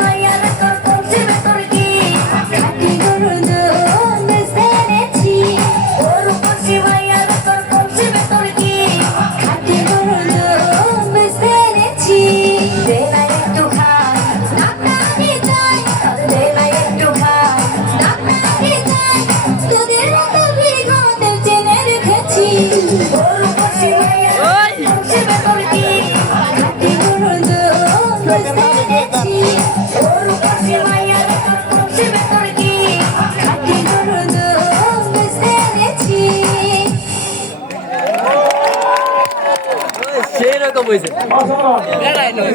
మాయలతో সেই রকম হয়েছে অসাধারণ